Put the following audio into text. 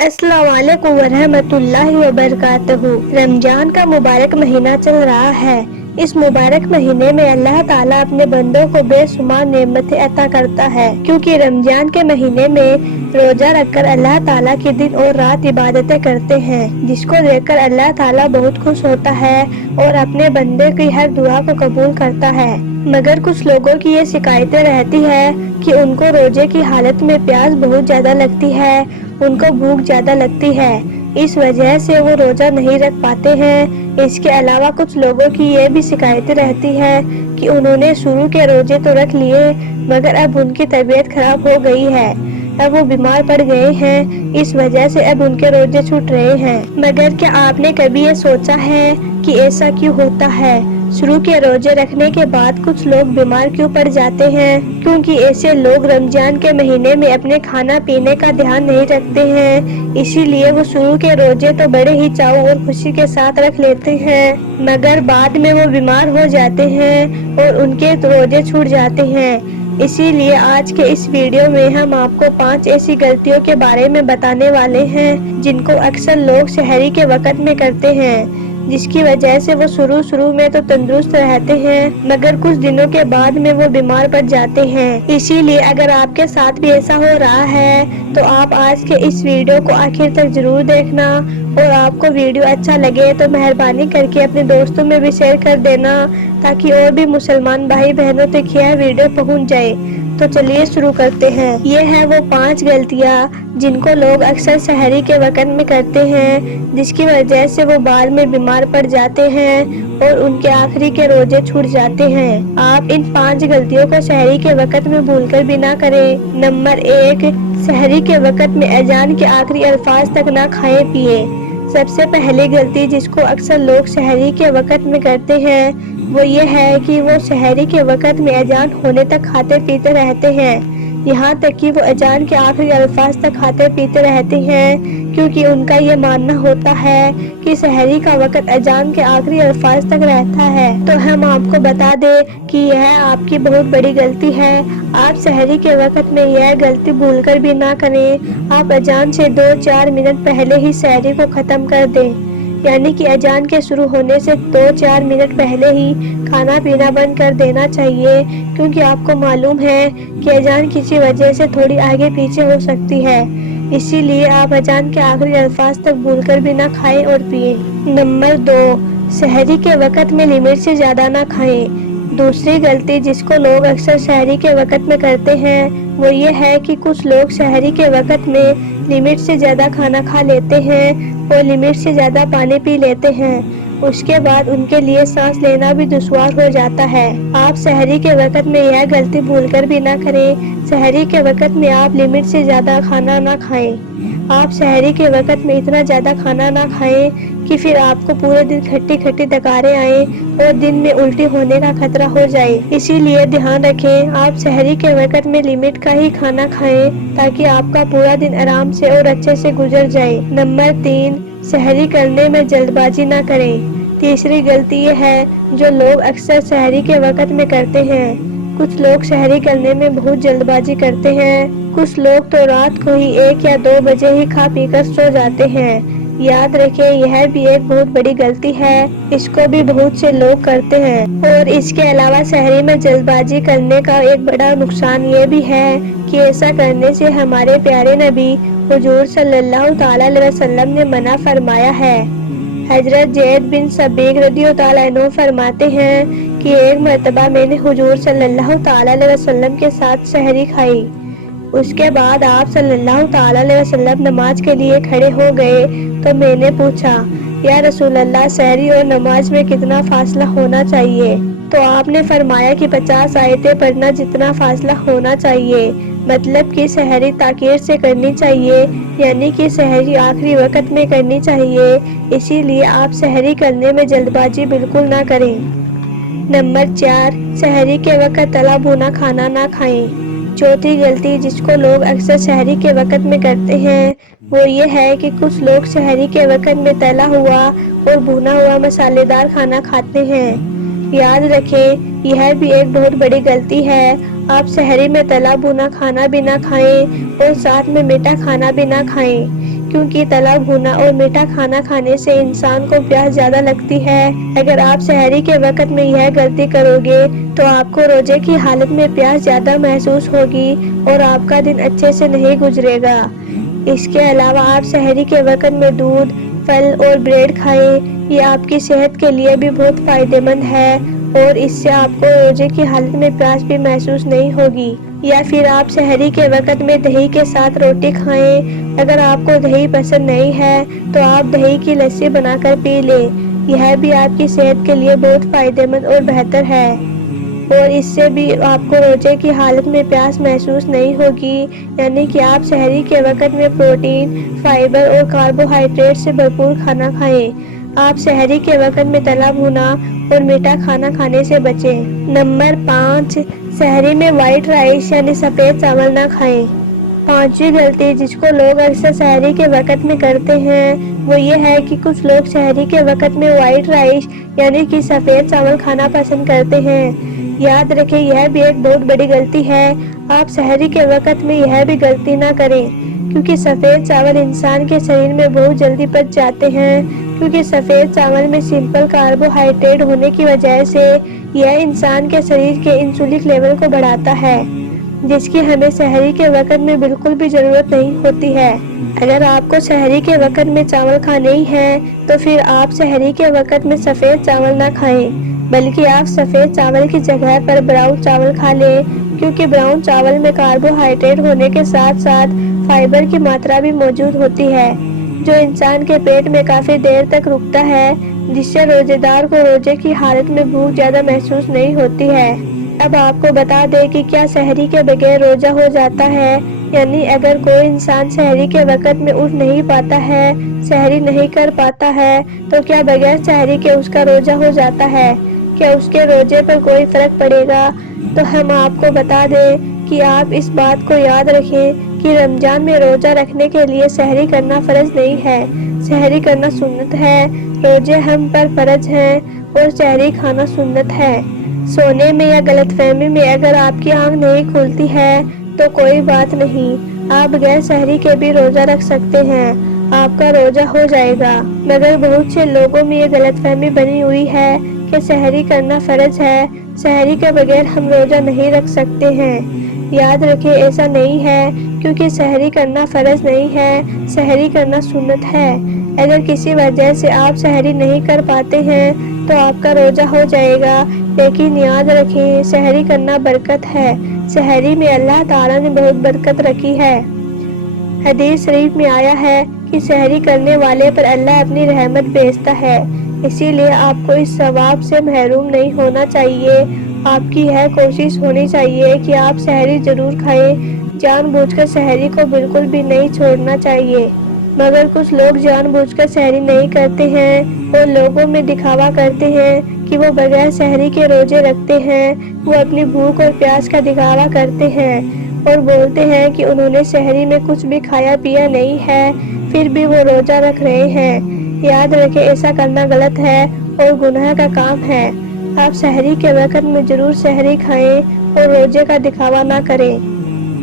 السلام علیکم ورحمۃ اللہ وبرکاتہ۔ رمضان کا مبارک مہینہ چل رہا ہے۔ اس مبارک مہینے میں اللہ تعالیٰ اپنے بندوں کو بے شمار نعمتیں عطا کرتا ہے، کیونکہ رمضان کے مہینے میں روزہ رکھ کر اللہ تعالیٰ کی دن اور رات عبادتیں کرتے ہیں، جس کو دیکھ کر اللہ تعالیٰ بہت خوش ہوتا ہے اور اپنے بندے کی ہر دعا کو قبول کرتا ہے۔ مگر کچھ لوگوں کی یہ شکایتیں رہتی ہے کہ ان کو روزے کی حالت میں پیاس بہت زیادہ لگتی ہے، ان کو بھوک زیادہ لگتی ہے، اس وجہ سے وہ روزہ نہیں رکھ پاتے ہیں۔ اس کے علاوہ کچھ لوگوں کی یہ بھی شکایتیں رہتی ہے کہ انہوں نے شروع کے روزے تو رکھ لیے مگر اب ان کی طبیعت خراب ہو گئی ہے، اب وہ بیمار پڑ گئے ہیں، اس وجہ سے اب ان کے روزے چھوٹ رہے ہیں۔ مگر کیا آپ نے کبھی یہ سوچا ہے کہ ایسا کیوں ہوتا ہے؟ شروع کے روزے رکھنے کے بعد کچھ لوگ بیمار کیوں پڑ جاتے ہیں؟ کیونکہ ایسے لوگ رمضان کے مہینے میں اپنے کھانا پینے کا دھیان نہیں رکھتے ہیں، اسی لیے وہ شروع کے روزے تو بڑے ہی چاؤ اور خوشی کے ساتھ رکھ لیتے ہیں، مگر بعد میں وہ بیمار ہو جاتے ہیں اور ان کے روزے چھوٹ جاتے ہیں۔ اسی لیے آج کے اس ویڈیو میں ہم آپ کو 5 ایسی غلطیوں کے بارے میں بتانے والے ہیں جن کو اکثر لوگ سحری کے وقت میں کرتے ہیں، جس کی وجہ سے وہ شروع میں تو تندرست رہتے ہیں مگر کچھ دنوں کے بعد میں وہ بیمار پڑ جاتے ہیں۔ اسی لیے اگر آپ کے ساتھ بھی ایسا ہو رہا ہے تو آپ آج کے اس ویڈیو کو آخر تک ضرور دیکھنا، اور آپ کو ویڈیو اچھا لگے تو مہربانی کر کے اپنے دوستوں میں بھی شیئر کر دینا تاکہ اور بھی مسلمان بھائی بہنوں تک یہ ویڈیو پہنچ جائے۔ تو چلیے شروع کرتے ہیں۔ یہ ہیں وہ 5 غلطیاں جن کو لوگ اکثر سحری کے وقت میں کرتے ہیں، جس کی وجہ سے وہ بعد میں بیمار پڑ جاتے ہیں اور ان کے آخری کے روزے چھوٹ جاتے ہیں۔ آپ ان 5 غلطیوں کو سحری کے وقت میں بھول کر بھی نہ کریں۔ نمبر 1، سحری کے وقت میں اذان کے آخری الفاظ تک نہ کھائیں پیئیں۔ سب سے پہلی غلطی جس کو اکثر لوگ سحری کے وقت میں کرتے ہیں وہ یہ ہے کہ وہ سحری کے وقت میں اذان ہونے تک کھاتے پیتے رہتے ہیں، یہاں تک کہ وہ اذان کے آخری الفاظ تک کھاتے پیتے رہتے ہیں، کیونکہ ان کا یہ ماننا ہوتا ہے کہ سحری کا وقت اذان کے آخری الفاظ تک رہتا ہے۔ تو ہم آپ کو بتا دیں کہ یہ آپ کی بہت بڑی غلطی ہے۔ آپ سحری کے وقت میں یہ غلطی بھول کر بھی نہ کریں۔ آپ اذان سے 2-4 منٹ پہلے ہی سحری کو ختم کر دیں، یعنی کہ اذان کے شروع ہونے سے 2-4 منٹ پہلے ہی کھانا پینا بند کر دینا چاہیے، کیونکہ آپ کو معلوم ہے کہ اذان کسی وجہ سے تھوڑی آگے پیچھے ہو سکتی ہے، اسی لیے آپ اذان کے آخری الفاظ تک بھول کر بھی نہ کھائیں اور پیئیں۔ نمبر 2، سحری کے وقت میں لمٹ سے زیادہ نہ کھائیں۔ دوسری غلطی جس کو لوگ اکثر سحری کے وقت میں کرتے ہیں وہ یہ ہے کہ کچھ لوگ سحری کے وقت میں لمٹ سے زیادہ کھانا کھا لیتے ہیں اور لمٹ سے زیادہ پانی پی لیتے ہیں، اس کے بعد ان کے لیے سانس لینا بھی دشوار ہو جاتا ہے۔ آپ سحری کے وقت میں یہ غلطی بھول کر بھی نہ کریں۔ سحری کے وقت میں آپ لمٹ سے زیادہ کھانا نہ کھائیں۔ آپ سحری کے وقت میں اتنا زیادہ کھانا نہ کھائیں کہ پھر آپ کو پورے دن کھٹی ڈکاریں آئیں اور دن میں الٹی ہونے کا خطرہ ہو جائے۔ اسی لیے دھیان رکھیں آپ سحری کے وقت میں لمٹ کا ہی کھانا کھائیں تاکہ آپ کا پورا دن آرام سے اور اچھے سے گزر جائے۔ نمبر 3، سحری کرنے میں جلد بازی نہ کریں۔ تیسری غلطی یہ ہے جو لوگ اکثر سحری کے وقت میں کرتے ہیں۔ کچھ لوگ سحری کرنے میں بہت جلد بازی کرتے ہیں۔ کچھ لوگ تو رات کو ہی 1 یا 2 بجے ہی کھا پی کر سو جاتے ہیں۔ یاد رکھیں یہ بھی ایک بہت بڑی غلطی ہے، اس کو بھی بہت سے لوگ کرتے ہیں۔ اور اس کے علاوہ سحری میں جلد بازی کرنے کا ایک بڑا نقصان یہ بھی ہے کہ ایسا کرنے سے ہمارے پیارے نبی حضور صلی اللہ تعالیٰ علیہ وسلم نے منع فرمایا ہے۔ حضرت زید بن ثابت رضی اللہ عنہ فرماتے ہیں کہ ایک مرتبہ میں نے حضور صلی اللہ تعالیٰ علیہ وسلم کے ساتھ سحری کھائی۔ اس کے بعد آپ صلی اللہ تعالیٰ علیہ وسلم نماز کے لیے کھڑے ہو گئے تو میں نے پوچھا، یا رسول اللہ سحری اور نماز میں کتنا فاصلہ ہونا چاہیے؟ تو آپ نے فرمایا کہ 50 آیتیں پڑھنا جتنا فاصلہ ہونا چاہیے، مطلب کہ سحری تاخیر سے کرنی چاہیے، یعنی کہ سحری آخری وقت میں کرنی چاہیے، اسی لیے آپ سحری کرنے میں جلد بازی بالکل نہ کریں۔ نمبر 4، سحری کے وقت تلا بھونا کھانا نہ کھائیں۔ چوتھی غلطی جس کو لوگ اکثر سحری کے وقت میں کرتے ہیں وہ یہ ہے کہ کچھ لوگ سحری کے وقت میں تلا ہوا اور بھونا ہوا مسالے دار کھانا کھاتے ہیں۔ یاد رکھیں یہ بھی ایک بہت بڑی غلطی ہے۔ آپ سحری میں تلا بھونا کھانا بھی نہ کھائیں اور ساتھ میں میٹھا کھانا بھی نہ کھائیں۔ کیونکہ تلا بھونا اور میٹھا کھانا کھانے سے انسان کو پیاس زیادہ لگتی ہے۔ اگر آپ سحری کے وقت میں یہ غلطی کرو گے تو آپ کو روزے کی حالت میں پیاس زیادہ محسوس ہوگی اور آپ کا دن اچھے سے نہیں گزرے گا۔ اس کے علاوہ آپ سحری کے وقت میں دودھ، پھل اور بریڈ کھائیں، یہ آپ کی صحت کے لیے بھی بہت فائدہ مند ہے اور اس سے آپ کو روزے کی حالت میں پیاس بھی محسوس نہیں ہوگی۔ یا پھر آپ سحری کے وقت میں دہی کے ساتھ روٹی کھائیں۔ اگر آپ کو دہی پسند نہیں ہے تو آپ دہی کی لسی بنا کر پی لیں، یہ بھی آپ کی صحت کے لیے بہت فائدہ مند اور بہتر ہے اور اس سے بھی آپ کو روزے کی حالت میں پیاس محسوس نہیں ہوگی۔ یعنی کہ آپ سحری کے وقت میں پروٹین، فائبر اور کاربوہائیڈریٹ سے بھرپور کھانا کھائیں۔ آپ سحری کے وقت میں تلا بھونا اور میٹھا کھانا کھانے سے بچیں۔ نمبر 5، سحری میں وائٹ رائس یعنی سفید چاول نہ کھائیں۔ پانچویں غلطی جس کو لوگ اکثر سحری کے وقت میں کرتے ہیں وہ یہ ہے کہ کچھ لوگ سحری کے وقت میں وائٹ رائس یعنی کہ سفید چاول کھانا پسند کرتے ہیں۔ یاد رکھیں یہ بھی ایک بہت بڑی غلطی ہے۔ آپ سحری کے وقت میں یہ بھی غلطی نہ کریں کیونکہ سفید چاول انسان کے شریر میں بہت جلدی پچ جاتے ہیں، کیونکہ سفید چاول میں سمپل کاربوہائیڈریٹ ہونے کی وجہ سے یہ انسان کے شریر کے انسولین لیول کو بڑھاتا ہے، جس کی ہمیں سحری کے وقت میں بالکل بھی ضرورت نہیں ہوتی ہے۔ اگر آپ کو سحری کے وقت میں چاول کھانے ہی ہیں تو پھر آپ سحری کے وقت میں سفید چاول نہ کھائیں، بلکہ آپ سفید چاول کی جگہ پر براؤن چاول کھا لیں، کیونکہ براؤن چاول میں کاربوہائیڈریٹ ہونے کے ساتھ ساتھ فائبر کی ماترا بھی موجود ہوتی ہے، جو انسان کے پیٹ میں کافی دیر تک رکتا ہے، جس سے روزے دار کو روزے کی حالت میں بھوک زیادہ محسوس نہیں ہوتی ہے۔ اب آپ کو بتا دیں کہ کیا سحری کے بغیر روزہ ہو جاتا ہے؟ یعنی اگر کوئی انسان سحری کے وقت میں اٹھ نہیں پاتا ہے، سحری نہیں کر پاتا ہے تو کیا بغیر سحری کے اس کا روزہ ہو جاتا ہے؟ کیا اس کے روزے پر کوئی فرق پڑے گا؟ تو ہم آپ کو بتا دیں کہ آپ اس بات کو یاد رکھیں کہ رمضان میں روزہ رکھنے کے لیے سحری کرنا فرض نہیں ہے، سحری کرنا سنت ہے۔ روزے ہم پر فرض ہیں اور سحری کھانا سنت ہے۔ سونے میں یا غلط فہمی میں اگر آپ کی آنکھ نہیں کھلتی ہے تو کوئی بات نہیں، آپ بغیر سحری کے بھی روزہ رکھ سکتے ہیں، آپ کا روزہ ہو جائے گا۔ مگر بہت سے لوگوں میں یہ غلط فہمی بنی ہوئی ہے کہ سحری کرنا فرض ہے، سحری کے بغیر ہم روزہ نہیں رکھ سکتے ہیں۔ یاد رکھیں ایسا نہیں ہے، کیونکہ سحری کرنا فرض نہیں ہے، سحری کرنا سنت ہے۔ اگر کسی وجہ سے آپ سحری نہیں کر پاتے ہیں تو آپ کا روزہ ہو جائے گا، لیکن یاد رکھیں سحری کرنا برکت ہے، سحری میں اللہ تعالیٰ نے بہت برکت رکھی ہے۔ حدیث شریف میں آیا ہے کہ سحری کرنے والے پر اللہ اپنی رحمت بھیجتا ہے، اسی لیے آپ کو اس ثواب سے محروم نہیں ہونا چاہیے۔ آپ کی یہ کوشش ہونی چاہیے کہ آپ سحری ضرور کھائیں، جان بوجھ کر سحری کو بالکل بھی نہیں چھوڑنا چاہیے۔ مگر کچھ لوگ جان بوجھ کر سحری نہیں کرتے ہیں اور لوگوں میں دکھاوا کرتے ہیں کہ وہ بغیر سحری کے روزے رکھتے ہیں، وہ اپنی بھوک اور پیاس کا دکھاوا کرتے ہیں اور بولتے ہیں کہ انہوں نے سحری میں کچھ بھی کھایا پیا نہیں ہے، پھر بھی وہ روزہ رکھ رہے ہیں۔ یاد رکھیں ایسا کرنا غلط ہے اور گناہ کا کام ہے۔ آپ سحری کے وقت میں ضرور سحری کھائیں اور روزے کا دکھاوا نہ کریں۔